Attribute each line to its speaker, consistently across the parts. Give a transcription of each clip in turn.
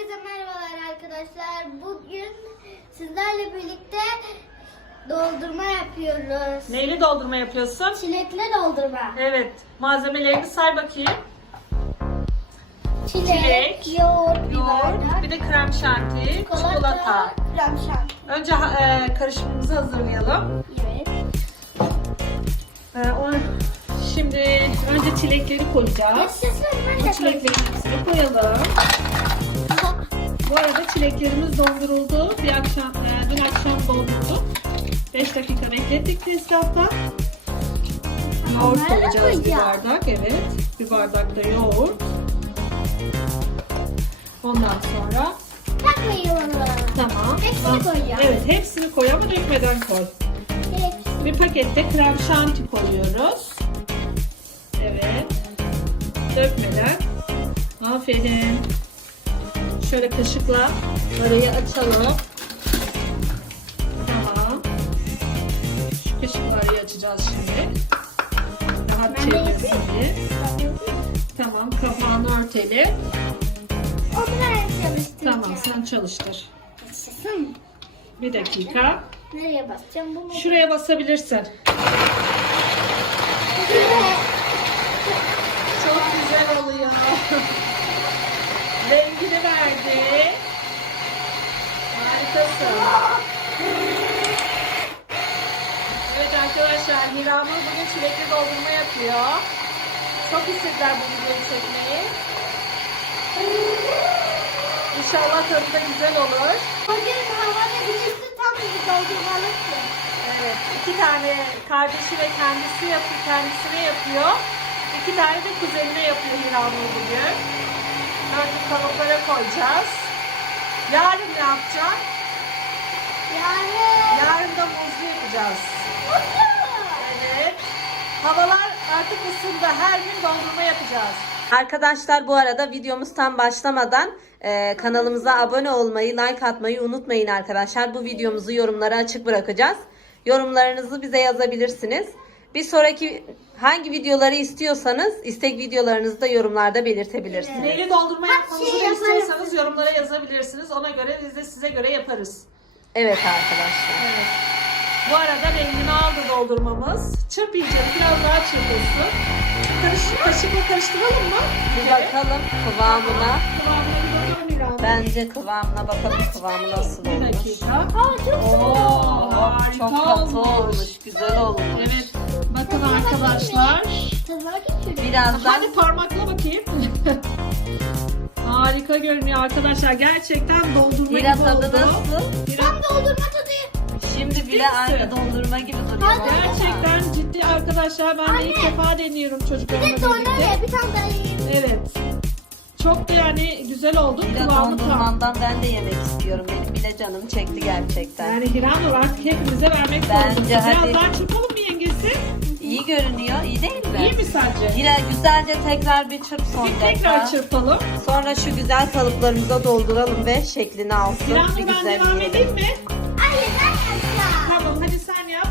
Speaker 1: Herkese merhabalar arkadaşlar. Bugün sizlerle birlikte doldurma yapıyoruz.
Speaker 2: Neyle doldurma yapıyorsun?
Speaker 1: Çilekli doldurma.
Speaker 2: Evet. Malzemelerini say bakayım.
Speaker 1: Çilek, yoğurt,
Speaker 2: Yoğurt, bir de krem şanti, çikolata.
Speaker 1: krem şanti.
Speaker 2: Önce karışımımızı hazırlayalım.
Speaker 1: Evet.
Speaker 2: Şimdi önce çilekleri koyacağız.
Speaker 1: Yaşasın, ben
Speaker 2: Bu
Speaker 1: de
Speaker 2: çileklerin hepsini koyalım. Bu arada çileklerimiz donduruldu. Dün akşam dondurduk. 5 dakika beklettik tezgahta. Yoğurt
Speaker 1: Onları da
Speaker 2: koyacağız bir
Speaker 1: koyacağız.
Speaker 2: bardak. Evet. Bir bardak da yoğurt. Ondan sonra
Speaker 1: takmayalım.
Speaker 2: tamam.
Speaker 1: Hepsini koyacağız.
Speaker 2: Evet, hepsini koy ama dökmeden koy.
Speaker 1: Hepsini.
Speaker 2: Bir pakette krem şanti koyuyoruz. Evet. Dökmeden. Aferin. Şöyle kaşıkla arayı açalım. Tamam. Şu kaşıkla arayı açacağız şimdi. Rahat
Speaker 1: Ben de
Speaker 2: çevirsin
Speaker 1: yapayım.
Speaker 2: diye. Tamam, kapağını örtelim.
Speaker 1: Onu ben çalıştıracağım.
Speaker 2: Tamam, sen çalıştır.
Speaker 1: Yaşasın.
Speaker 2: Bir dakika.
Speaker 1: Nereye basacağım bunu?
Speaker 2: Şuraya basabilirsin. Çok güzel oluyor. Rengini verdi. Harikasın. Evet arkadaşlar, Hiranur bugün çilekli doldurma yapıyor. Çok istediler bu videoyu çekmeyi. İnşallah tadı da güzel olur.
Speaker 1: Bugün havada birisi tam bir doldurmalıktı.
Speaker 2: Evet, 2 tane kardeşi ve kendisine yapıyor. 2 tane de kuzenine yapıyor Hiranur bugün. Önce kalıplara koyacağız. Yarın ne yapacağız? Yarın da muzlu yapacağız. Evet. Havalar artık ısındı. Her gün dondurma yapacağız. Arkadaşlar, bu arada videomuz tam başlamadan kanalımıza abone olmayı, like atmayı unutmayın arkadaşlar. Bu videomuzu yorumlara açık bırakacağız. Yorumlarınızı bize yazabilirsiniz. Bir sonraki hangi videoları istiyorsanız istek videolarınızı da yorumlarda belirtebilirsiniz. Neyle doldurma yapmamızı
Speaker 1: şey
Speaker 2: istiyorsanız yorumlara yazabilirsiniz. Ona göre biz de size göre yaparız. Evet arkadaşlar. Evet. Bu arada rengini aldı doldurmamız. Çırp iyice, biraz daha çırpılsın. Kaşıkla karıştıralım mı?
Speaker 3: Bir bakalım kıvamına.
Speaker 2: Kıvamına bir bakalım İlhan.
Speaker 3: Bence kıvamına bakalım, kıvamı nasıl
Speaker 2: Bir
Speaker 3: olmuş.
Speaker 2: dakika.
Speaker 1: Aa, çok
Speaker 2: Oo,
Speaker 3: Çok
Speaker 2: harika
Speaker 3: katı olmuş, güzel olmuş.
Speaker 2: Evet. Bakın arkadaşlar.
Speaker 1: Tadına bakayım.
Speaker 3: Birazdan
Speaker 2: Hadi parmakla bakayım. Harika görünüyor arkadaşlar. Gerçekten doldurma
Speaker 3: biraz
Speaker 2: gibi
Speaker 3: tadı
Speaker 2: oldu.
Speaker 3: nasıl?
Speaker 1: Tam doldurma tadı.
Speaker 3: Şimdi bile
Speaker 2: misin?
Speaker 3: aynı dondurma gibi duruyor.
Speaker 1: Hadi.
Speaker 2: Gerçekten ciddi arkadaşlar. Ben de ilk
Speaker 1: Anne.
Speaker 2: defa deniyorum
Speaker 1: Bir
Speaker 2: çocuklarımla
Speaker 1: de sonra
Speaker 2: birlikte.
Speaker 1: bir tane daha yiyeyim.
Speaker 2: Evet. Çok da yani güzel oldu.
Speaker 3: Biraz
Speaker 2: Kıvamı tam.
Speaker 3: dondurmandan ben de yemek istiyorum. Benim bile canım çekti gerçekten.
Speaker 2: Yani Hiranur artık hepimize vermek
Speaker 3: Bence
Speaker 2: zorundasın. Biraz
Speaker 3: hadi.
Speaker 2: daha çırpalım mı yengesi?
Speaker 3: İyi görünüyor, iyi değil mi?
Speaker 2: İyi mi sence?
Speaker 3: Yine güzelce tekrar bir çırp son
Speaker 2: Bir
Speaker 3: defa.
Speaker 2: tekrar çırpalım.
Speaker 3: Sonra şu güzel kalıplarımıza dolduralım ve şeklini alsın.
Speaker 2: Hiranur
Speaker 3: Bir
Speaker 2: ben
Speaker 3: güzel
Speaker 2: devam
Speaker 3: yiyelim.
Speaker 2: edeyim mi?
Speaker 1: Hayır ben yapacağım.
Speaker 2: Tamam, hadi sen yap.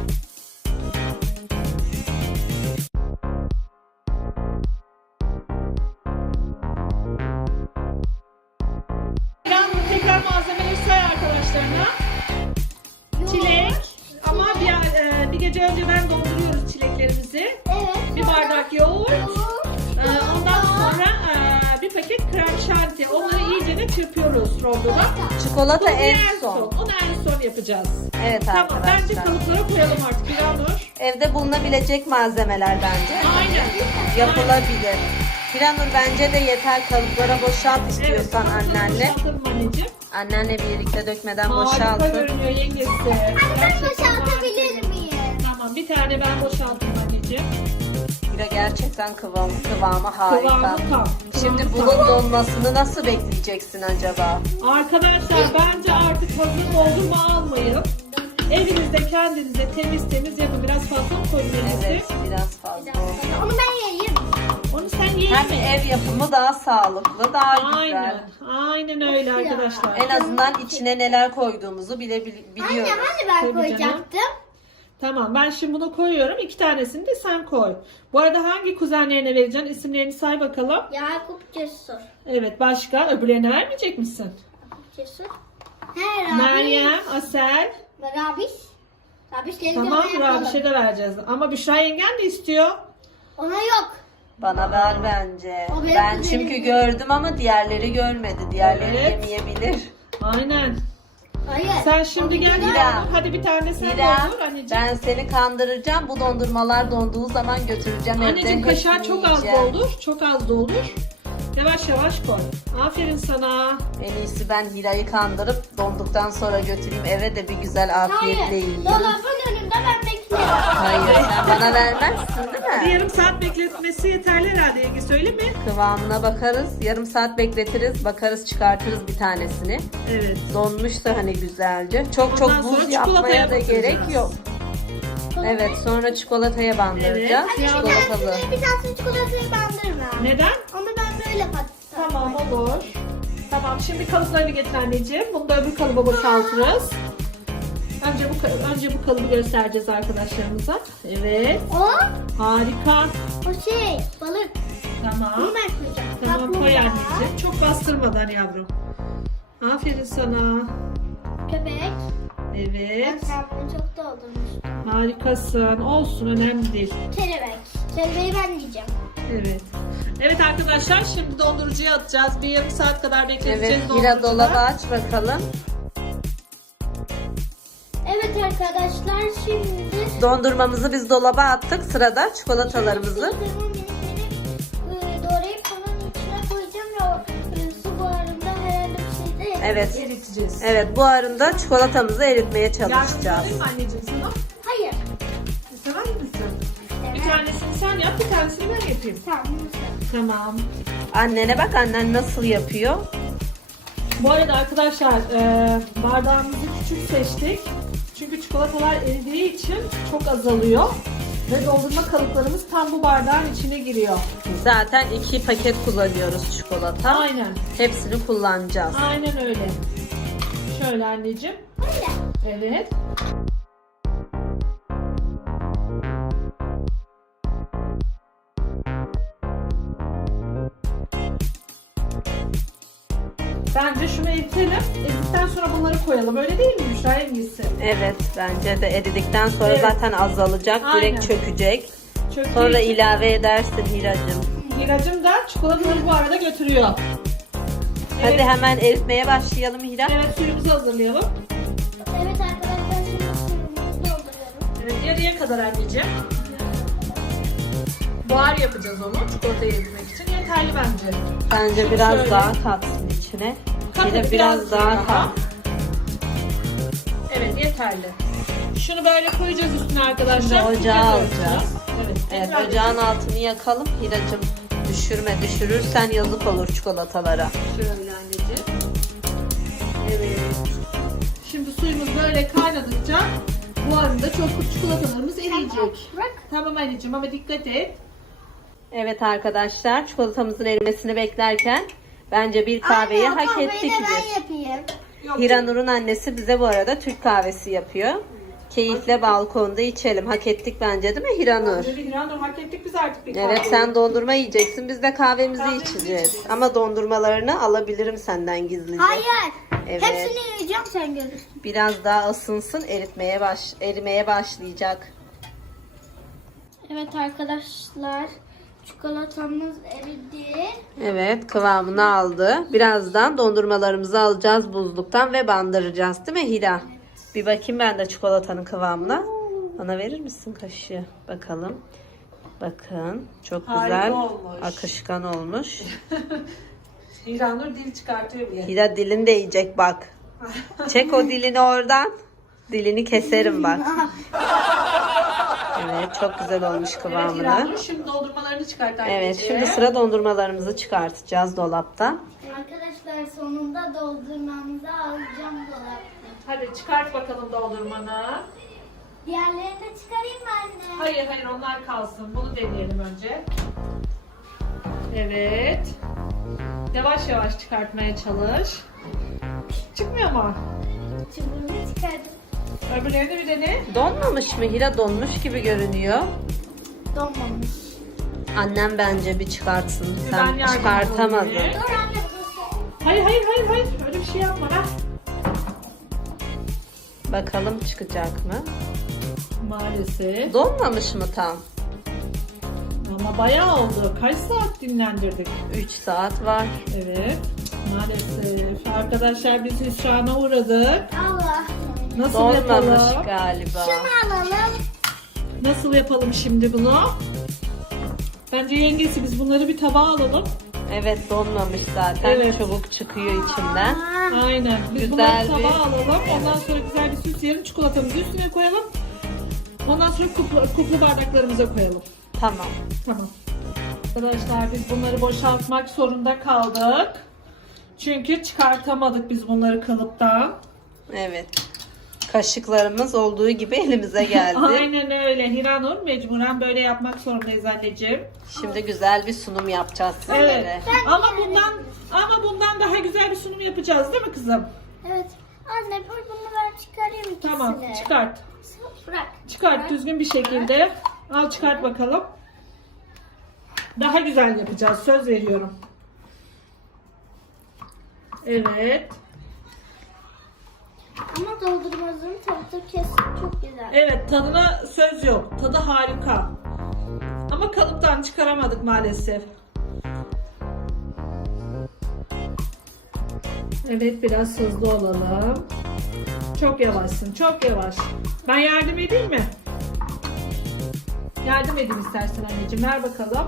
Speaker 2: Hiranur tekrar malzemeleri say arkadaşlarına. Çilek. Ama bir gece önceden dolduruyoruz çileklerimizi.
Speaker 1: Evet.
Speaker 2: Bir bardak yoğurt. Ondan sonra bir paket krem şanti. Onları iyice de çırpıyoruz rondoda.
Speaker 3: Çikolata
Speaker 2: Bunu
Speaker 3: en son.
Speaker 2: Onu en son yapacağız.
Speaker 3: Evet
Speaker 2: Tamam,
Speaker 3: arkadaşlar.
Speaker 2: bence kalıplara koyalım artık Hiranur.
Speaker 3: Evde bulunabilecek malzemeler bence.
Speaker 2: Aynen.
Speaker 3: Yapılabilir. Hiranur bence de yeter, kalıplara boşalt istiyorsan
Speaker 2: Evet,
Speaker 3: annenle.
Speaker 2: boşaltalım anneciğim.
Speaker 3: Annenle birlikte dökmeden
Speaker 2: Harika
Speaker 3: boşaltın.
Speaker 2: görünüyor yengesi.
Speaker 1: Ben
Speaker 2: Gerçekten
Speaker 1: boşaltabilir
Speaker 2: harika.
Speaker 1: miyim?
Speaker 2: Tamam, bir tane ben boşaltayım anneciğim.
Speaker 3: Hira gerçekten kıvamı harika.
Speaker 2: Kıvamı tam.
Speaker 3: Şimdi
Speaker 2: Kıvamı
Speaker 3: bunun
Speaker 2: tam.
Speaker 3: donmasını nasıl bekleyeceksin acaba?
Speaker 2: Arkadaşlar bence artık hazır doldurma almayın. Evinizde kendinize temiz yapın. Biraz fazla mı koyun
Speaker 3: Evet,
Speaker 2: yengesi?
Speaker 3: biraz fazla oldu.
Speaker 1: Onu ben yiyeyim.
Speaker 2: Onu sen ye
Speaker 3: Hem
Speaker 2: mi?
Speaker 3: ev yapımı daha sağlıklı, daha güzel.
Speaker 2: Aynen. Aynen öyle arkadaşlar.
Speaker 3: En azından içine neler koyduğumuzu
Speaker 1: Anne
Speaker 3: biliyoruz.
Speaker 1: hani ben
Speaker 2: Tabii
Speaker 1: koyacaktım?
Speaker 2: Tamam, ben şimdi bunu koyuyorum. 2 tanesini de sen koy. Bu arada hangi kuzenlerine vereceksin? İsimlerini say bakalım.
Speaker 1: Yakup Cesur.
Speaker 2: Evet, başka? Öbürlerine vermeyecek misin?
Speaker 1: Cesur. He Rabiş.
Speaker 2: Meryem, Asel.
Speaker 1: Rabiş. Rabişleri
Speaker 2: Tamam,
Speaker 1: göre yapalım.
Speaker 2: Rabiş'e de vereceğiz. Ama Büşra yengen de istiyor.
Speaker 1: Ona yok.
Speaker 3: Bana ver bence.
Speaker 1: O benim
Speaker 3: Ben
Speaker 1: kuzenim.
Speaker 3: çünkü gördüm ama diğerleri görmedi. Diğerleri
Speaker 2: Evet.
Speaker 3: yemeyebilir.
Speaker 2: Aynen.
Speaker 1: Hayır.
Speaker 2: Sen şimdi gel.
Speaker 3: Hira.
Speaker 2: Hadi bir tane sen
Speaker 3: Hira,
Speaker 2: doldur anneciğim.
Speaker 3: ben seni kandıracağım. Bu dondurmalar donduğu zaman götüreceğim. Evde
Speaker 2: Anneciğim kaşar
Speaker 3: hepsini
Speaker 2: çok az
Speaker 3: yiyeceğim.
Speaker 2: doldur. Çok az doldur. Yavaş yavaş koy. Aferin sana.
Speaker 3: En iyisi ben Hira'yı kandırıp donduktan sonra götüreyim eve de bir güzel afiyetle
Speaker 1: Hayır.
Speaker 3: yiyeyim.
Speaker 1: Dolabın önünde ben bekliyorum.
Speaker 3: Hayır, sen bana vermezsin değil
Speaker 2: Bir
Speaker 3: mi?
Speaker 2: yarım saat bekletmesi yeterli herhalde Yenge, söyle mi?
Speaker 3: Kıvamına bakarız. Yarım saat bekletiriz. Bakarız, çıkartırız bir tanesini.
Speaker 2: Evet.
Speaker 3: Donmuşsa hani güzelce. Çok çok
Speaker 2: Ondan sonra
Speaker 3: buz
Speaker 2: çikolataya
Speaker 3: yapmaya da gerek
Speaker 2: batıracağız.
Speaker 3: yok. Evet, sonra çikolataya bandıracağız.
Speaker 2: Evet,
Speaker 3: Çikolatalı.
Speaker 1: Bir tanesini çikolataya bandırma.
Speaker 2: Neden?
Speaker 1: Onu ben böyle patlatacağım.
Speaker 2: Tamam, olur. Tamam, şimdi kalıplarını getir anneciğim. Bunu da öbür kalıba boşaltırız. Önce bu kalıbı göstereceğiz arkadaşlarımıza. Evet.
Speaker 1: O,
Speaker 2: Harika.
Speaker 1: o balık.
Speaker 2: Tamam.
Speaker 1: Bunu ben koyacağım.
Speaker 2: Tamam, koy
Speaker 1: Kaplumbağa,
Speaker 2: anneciğim. Çok bastırmadan yavrum. Aferin sana.
Speaker 1: Köpek.
Speaker 2: Evet.
Speaker 1: Ben bunu çok doldurmuştum.
Speaker 2: Harikasın. Olsun, önemli değil.
Speaker 1: Kelebek. Kelebeği ben yiyeceğim.
Speaker 2: Evet. Evet arkadaşlar, şimdi dondurucuya atacağız. Bir yarım saat kadar bekleteceğiz
Speaker 3: Evet,
Speaker 2: dondurucuda.
Speaker 3: Hira dolabı aç bakalım.
Speaker 1: Evet arkadaşlar şimdi
Speaker 3: Dondurmamızı biz dolaba attık. Sırada çikolatalarımızı.
Speaker 1: çikolatalarımı minik doğrayıp onun içine koyacağım ya su buharında herhalde bir şeyde.
Speaker 3: Evet.
Speaker 2: Eriteceğiz.
Speaker 3: Evet, bu arada çikolatamızı eritmeye
Speaker 2: Yardımcı
Speaker 3: çalışacağız.
Speaker 2: olayım mı anneciğim sana?
Speaker 1: Hayır.
Speaker 2: Sever misin? Bir
Speaker 1: Evet.
Speaker 2: tanesini sen yap, bir tanesini ben yapayım.
Speaker 1: Tamam. bunu sen.
Speaker 2: Tamam.
Speaker 3: Annene bak, annen nasıl yapıyor.
Speaker 2: Bu arada arkadaşlar bardağımızı küçük seçtik. Çünkü çikolatalar eridiği için çok azalıyor. Ve doldurma kalıplarımız tam bu bardağın içine giriyor.
Speaker 3: Zaten 2 paket kullanıyoruz çikolata.
Speaker 2: Aynen.
Speaker 3: Hepsini kullanacağız.
Speaker 2: Aynen öyle. Şöyle anneciğim.
Speaker 1: Öyle.
Speaker 2: Evet. Bence şunu eritelim. Eridikten sonra bunları koyalım. Öyle değil mi Büşra Yengesi?
Speaker 3: Evet, bence de eridikten sonra
Speaker 2: Evet.
Speaker 3: zaten azalacak.
Speaker 2: Aynen.
Speaker 3: Direkt çökecek.
Speaker 2: Çöktüğü
Speaker 3: Sonra
Speaker 2: için
Speaker 3: ilave edersin Hiracığım.
Speaker 2: Hiracım da çikolataları bu arada götürüyor.
Speaker 3: Hadi
Speaker 2: Evet.
Speaker 3: hemen eritmeye başlayalım Hira.
Speaker 2: Evet, suyumuzu hazırlayalım.
Speaker 1: Evet arkadaşlar şimdi suyumuzu dolduruyorum.
Speaker 2: Evet, yarıya kadar anneciğim. Buhar yapacağız onu çikolatayı eritmek için. Yeterli bence.
Speaker 3: Bence
Speaker 2: Şimdi
Speaker 3: biraz
Speaker 2: şöyle.
Speaker 3: daha katsın içine.
Speaker 2: Katı
Speaker 3: Hira biraz daha kat.
Speaker 2: Evet, yeterli. Şunu böyle koyacağız üstüne arkadaşlar.
Speaker 3: Şimdi ocağa
Speaker 2: Suya
Speaker 3: alacağız.
Speaker 2: koyacağız. Evet.
Speaker 3: Evet,
Speaker 2: tekrar
Speaker 3: ocağın altını yakalım. Hiracığım, düşürme, düşürürsen yazık olur çikolatalara.
Speaker 2: şöyle anneciğim. Evet. Şimdi suyumuz böyle kaynadıkça buharında çok çikolatalarımız eriyecek.
Speaker 1: Bırak.
Speaker 2: Tamam anneciğim ama dikkat et.
Speaker 3: Evet arkadaşlar, çikolatamızın erimesini beklerken bence bir kahveyi
Speaker 1: Anne, o
Speaker 3: hak
Speaker 1: kahveyi
Speaker 3: ettik
Speaker 1: de ben
Speaker 3: biz.
Speaker 1: yapayım.
Speaker 2: Yok.
Speaker 3: Hiranur'un annesi bize bu arada Türk kahvesi yapıyor. Keyifle balkonda içelim. Hak ettik bence, değil mi Hiranur?
Speaker 2: Bence bir Hiranur hak ettik biz artık bir
Speaker 3: Evet,
Speaker 2: kahveyi.
Speaker 3: sen dondurma yiyeceksin. Biz de kahvemizi
Speaker 2: Kahvemizi
Speaker 3: içeceğiz.
Speaker 2: içeceğiz.
Speaker 3: Ama dondurmalarını alabilirim senden gizlice.
Speaker 1: Hayır.
Speaker 3: Evet.
Speaker 1: Hepsini yiyeceğim sen görürsün.
Speaker 3: Biraz daha ısınsın, erimeye başlayacak.
Speaker 1: Evet arkadaşlar çikolatamız eridi.
Speaker 3: Evet, kıvamını aldı. Birazdan dondurmalarımızı alacağız buzluktan ve bandıracağız, değil mi Hira? Bir bakayım ben de çikolatanın kıvamına. Bana verir misin kaşığı? Bakalım. Bakın, çok
Speaker 2: Harika
Speaker 3: güzel,
Speaker 2: olmuş.
Speaker 3: akışkan olmuş.
Speaker 2: Hiranur dil çıkartıyor bile.
Speaker 3: Hira dilini de yiyecek bak. Çek o dilini oradan. Dilini keserim bak. Evet, çok güzel olmuş
Speaker 2: Evet
Speaker 3: kıvamını.
Speaker 2: Hiranur şimdi doldurmalarını çıkart anneciğim.
Speaker 3: Evet, şimdi sıra dondurmalarımızı çıkartacağız dolapta.
Speaker 1: Arkadaşlar sonunda doldurmamızı alacağım dolapta.
Speaker 2: Hadi çıkart bakalım doldurmanı.
Speaker 1: Diğerlerini de çıkarayım mı anne?
Speaker 2: Hayır hayır, onlar kalsın. Bunu deneyelim önce. Evet. Yavaş yavaş çıkartmaya çalış. Çıkmıyor mu?
Speaker 1: Çubuğunu çıkardım.
Speaker 2: Öbürlerini bir dene.
Speaker 3: Donmamış mı? Hira donmuş gibi görünüyor.
Speaker 1: Donmamış.
Speaker 3: Annem bence bir çıkartsın.
Speaker 2: Ben
Speaker 3: Sen
Speaker 2: yardımcı
Speaker 3: çıkartamadın.
Speaker 2: olayım.
Speaker 1: Dur anne burası.
Speaker 2: Hayır. Öyle bir şey yapma lan.
Speaker 3: Bakalım çıkacak mı?
Speaker 2: Maalesef.
Speaker 3: Donmamış mı tam?
Speaker 2: Ama bayağı oldu. Kaç saat dinlendirdik?
Speaker 3: 3 saat var.
Speaker 2: Evet. Maalesef. Arkadaşlar biz hüsrana uğradık.
Speaker 1: Allah.
Speaker 2: Nasıl
Speaker 3: Donmamış
Speaker 2: yapalım?
Speaker 3: galiba.
Speaker 1: Şunu alalım.
Speaker 2: Nasıl yapalım şimdi bunu? Bence yengesi biz bunları bir tabağa alalım.
Speaker 3: Evet donmamış zaten.
Speaker 2: Evet.
Speaker 3: Çabuk çıkıyor içinden.
Speaker 2: Aynen. Biz
Speaker 3: Güzel
Speaker 2: bunları
Speaker 3: bir-
Speaker 2: tabağa alalım. Ondan sonra güzel bir süsleyelim. Çikolatamızı üstüne koyalım. Ondan sonra kuplu bardaklarımıza koyalım.
Speaker 3: Tamam.
Speaker 2: Tamam. Arkadaşlar biz bunları boşaltmak zorunda kaldık. Çünkü çıkartamadık biz bunları kalıptan.
Speaker 3: Evet. Kaşıklarımız olduğu gibi elimize geldi.
Speaker 2: Aynen öyle. Hiranur mecburen böyle yapmak zorundayız anneciğim.
Speaker 3: Şimdi güzel bir sunum yapacağız sizlere.
Speaker 2: Evet. Ama bundan daha güzel bir sunum yapacağız değil mi kızım?
Speaker 1: Evet. Anne bunu ben çıkarayım ikisini.
Speaker 2: Tamam. Çıkart.
Speaker 1: Bırak.
Speaker 2: Çıkart düzgün bir şekilde. Al çıkart bakalım. Daha güzel yapacağız. Söz veriyorum. Evet.
Speaker 1: Ama doldurmazın tadı kesin çok güzel.
Speaker 2: Evet tadına söz yok. Tadı harika. Ama kalıptan çıkaramadık maalesef. Evet biraz hızlı olalım. Çok yavaşsın. Çok yavaş. Ben yardım edeyim mi? Yardım edeyim istersen anneciğim. Ver bakalım.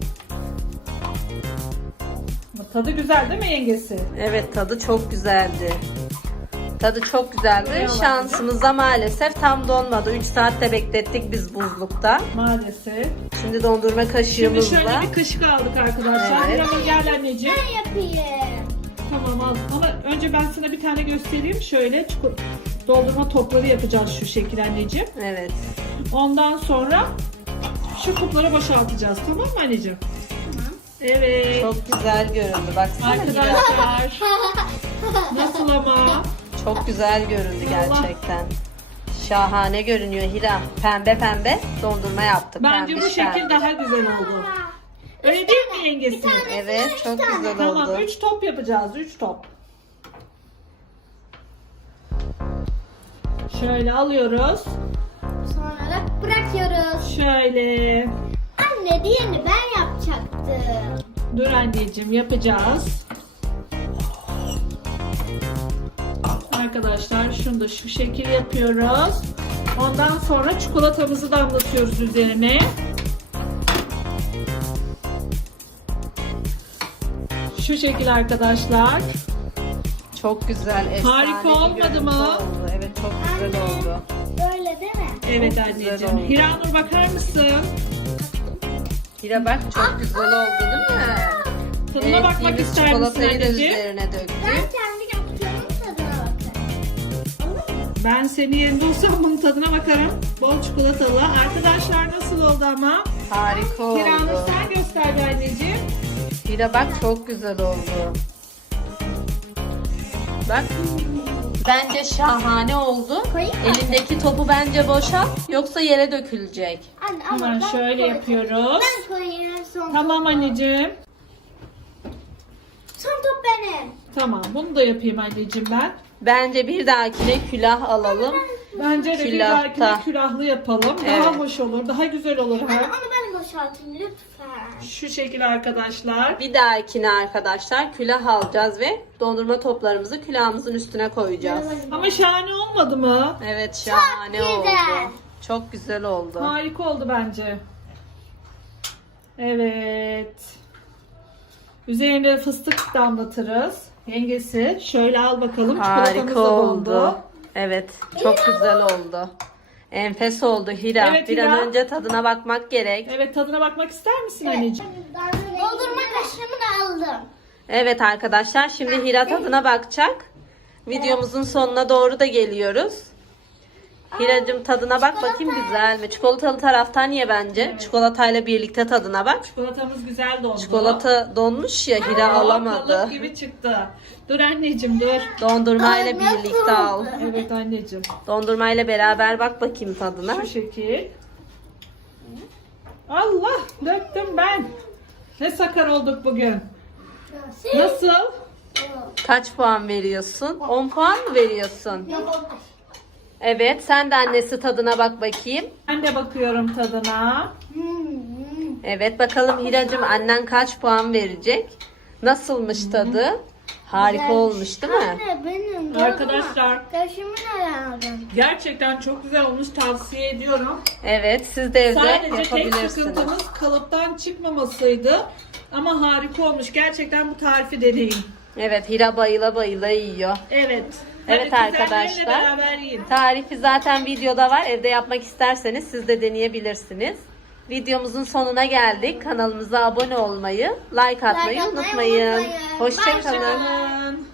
Speaker 2: Tadı güzel değil mi yengesi?
Speaker 3: Evet tadı çok güzeldi. Tadı çok güzeldi.
Speaker 2: Buraya
Speaker 3: Şansımıza maalesef tam donmadı. 3 saatte beklettik biz buzlukta.
Speaker 2: Maalesef.
Speaker 3: Şimdi dondurma
Speaker 2: Şimdi
Speaker 3: kaşığımızla.
Speaker 2: şöyle bir kaşık aldık arkadaşlar.
Speaker 3: Evet.
Speaker 2: Biraz gel anneciğim.
Speaker 1: Ben yapayım.
Speaker 2: Tamam al. Ama önce ben sana bir tane göstereyim. Şöyle doldurma topları yapacağız şu şekil anneciğim.
Speaker 3: Evet.
Speaker 2: Ondan sonra şu kupları boşaltacağız. Tamam mı anneciğim? Evet.
Speaker 3: Çok güzel göründü. Baksana Hira.
Speaker 2: Arkadaşlar. Nasıl ama?
Speaker 3: Çok güzel göründü
Speaker 2: Allah.
Speaker 3: gerçekten. Şahane görünüyor Hira. Pembe pembe dondurma yaptık.
Speaker 2: Bence bu
Speaker 3: Pembe
Speaker 2: şekil
Speaker 3: pembe.
Speaker 2: daha güzel oldu. Öyle değil mi yengesi?
Speaker 3: Evet çok güzel
Speaker 2: Tamam
Speaker 3: oldu.
Speaker 2: 3 top yapacağız. 3 top. Şöyle alıyoruz.
Speaker 1: Sonra da bırakıyoruz.
Speaker 2: Şöyle.
Speaker 1: Anne diğerini ben yapacaktım.
Speaker 2: Dur anneciğim yapacağız. Arkadaşlar şunu da şu şekil yapıyoruz. Ondan sonra çikolatamızı damlatıyoruz üzerine. Şu şekil arkadaşlar.
Speaker 3: Çok güzel. Efsane
Speaker 2: Harika
Speaker 3: bir
Speaker 2: olmadı
Speaker 3: görüntü
Speaker 2: mı?
Speaker 3: oldu. Evet çok güzel oldu.
Speaker 1: Böyle değil mi?
Speaker 2: Evet
Speaker 3: Çok güzel
Speaker 2: anneciğim.
Speaker 3: oldu.
Speaker 2: Hiranur bakar mısın?
Speaker 3: Hira bak çok güzel oldu değil mi?
Speaker 2: Tadına bakmak
Speaker 3: Erittiğimiz
Speaker 2: ister misin
Speaker 3: çikolatayı da
Speaker 2: anneciğim?
Speaker 3: üzerine
Speaker 1: Ben
Speaker 3: döktük.
Speaker 1: kendi yaptığımın tadına bakarım. Olur mu?
Speaker 2: Ben senin yerinde olsam bunun tadına bakarım. Bol çikolatalı. Arkadaşlar nasıl oldu ama?
Speaker 3: Harika
Speaker 2: Hiranur
Speaker 3: oldu.
Speaker 2: sen göster bir anneciğim.
Speaker 3: Hira bak çok güzel oldu. Bak. Bence şahane oldu.
Speaker 1: Koyayım mı?
Speaker 3: Elindeki topu bence boşalt. Yoksa yere dökülecek.
Speaker 1: Anne ama
Speaker 2: Hemen
Speaker 1: ben
Speaker 2: şöyle
Speaker 1: koyacağım.
Speaker 2: yapıyoruz.
Speaker 1: Ben koyayım son
Speaker 2: Tamam
Speaker 1: topu.
Speaker 2: anneciğim.
Speaker 1: Son top benim.
Speaker 2: Tamam bunu da yapayım anneciğim ben.
Speaker 3: Bence bir dahakine külah alalım.
Speaker 2: Bence de bir
Speaker 3: Külahta.
Speaker 2: dahakine külahlı yapalım. Daha
Speaker 3: Evet.
Speaker 2: hoş olur. Daha güzel olur.
Speaker 1: Anne
Speaker 2: Hem.
Speaker 1: onu ben boşaltayım lütfen.
Speaker 2: Şu şekil arkadaşlar.
Speaker 3: Bir dahakine arkadaşlar külah alacağız ve dondurma toplarımızı külahımızın üstüne koyacağız.
Speaker 2: Ama şahane olmadı mı?
Speaker 3: Evet şahane
Speaker 1: Çok
Speaker 3: oldu.
Speaker 1: güzel.
Speaker 3: Çok güzel oldu.
Speaker 2: Harika oldu bence. Evet. Üzerine fıstık damlatırız. Yengesi şöyle al bakalım. Çikolatamız
Speaker 3: Harika
Speaker 2: da
Speaker 3: oldu.
Speaker 2: doldu.
Speaker 3: Evet çok güzel oldu. Enfes oldu Hira.
Speaker 2: Evet,
Speaker 3: bir
Speaker 2: Hira.
Speaker 3: an önce tadına bakmak gerek.
Speaker 2: Evet tadına bakmak ister misin anneciğim?
Speaker 1: Doldurma kaşığımı da aldım.
Speaker 3: Evet arkadaşlar şimdi Hira tadına bakacak. Videomuzun sonuna doğru da geliyoruz. Hiracığım tadına bak bakayım güzel mi? Çikolatalı taraftan ye bence.
Speaker 2: Evet.
Speaker 3: Çikolatayla birlikte tadına bak.
Speaker 2: Çikolatamız güzel dondu.
Speaker 3: Çikolata donmuş ya Hira
Speaker 2: Kalıp
Speaker 3: alamadı.
Speaker 2: gibi çıktı.
Speaker 4: Dur anneciğim dur.
Speaker 3: Dondurmayla
Speaker 1: Ay, nasıl
Speaker 3: birlikte al.
Speaker 1: oldu?
Speaker 4: Evet anneciğim.
Speaker 3: Dondurmayla beraber bak bakayım tadına.
Speaker 4: Şu şekil. Allah döktüm ben. Ne sakar olduk bugün. Nasıl?
Speaker 3: Kaç puan veriyorsun? 10 puan mı veriyorsun?
Speaker 1: Yok.
Speaker 3: Evet, sen de annesi tadına bak bakayım.
Speaker 4: Ben de bakıyorum tadına.
Speaker 3: Evet, bakalım Hiracığım annen kaç puan verecek? Nasılmış tadı? Harika olmuş değil mi?
Speaker 1: Anne benim
Speaker 4: Arkadaşlar
Speaker 1: kaşımı nereye aldın?
Speaker 4: gerçekten çok güzel olmuş, tavsiye ediyorum.
Speaker 3: Evet, siz de evde
Speaker 4: Sadece tek
Speaker 3: yapabilirsiniz.
Speaker 4: sıkıntımız kalıptan çıkmamasıydı. Ama harika olmuş. Gerçekten bu tarifi deneyin.
Speaker 3: Evet, Hira bayıla bayıla yiyor.
Speaker 4: Evet.
Speaker 3: Evet
Speaker 4: Hadi
Speaker 3: arkadaşlar.
Speaker 4: kuzenlerinle beraber yiyin.
Speaker 3: Tarifi zaten videoda var. Evde yapmak isterseniz siz de deneyebilirsiniz. Videomuzun sonuna geldik. Kanalımıza abone olmayı, like atmayı
Speaker 1: Like atmayı
Speaker 3: unutmayın.
Speaker 1: unutmayın.
Speaker 3: Hoşça kalın.
Speaker 4: Hoşçakalın.